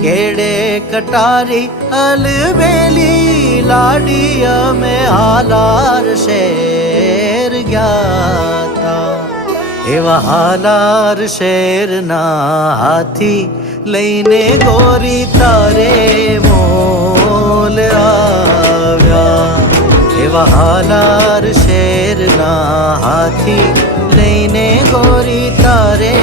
केड़े कटारी अलबेली लाडिया में हालार शेर ग्याता एवा हालार शेर ना हाथी लईने गोरी तारे मोल आव्या एवा हालार शेर ना हाथी लईने गोरी तारे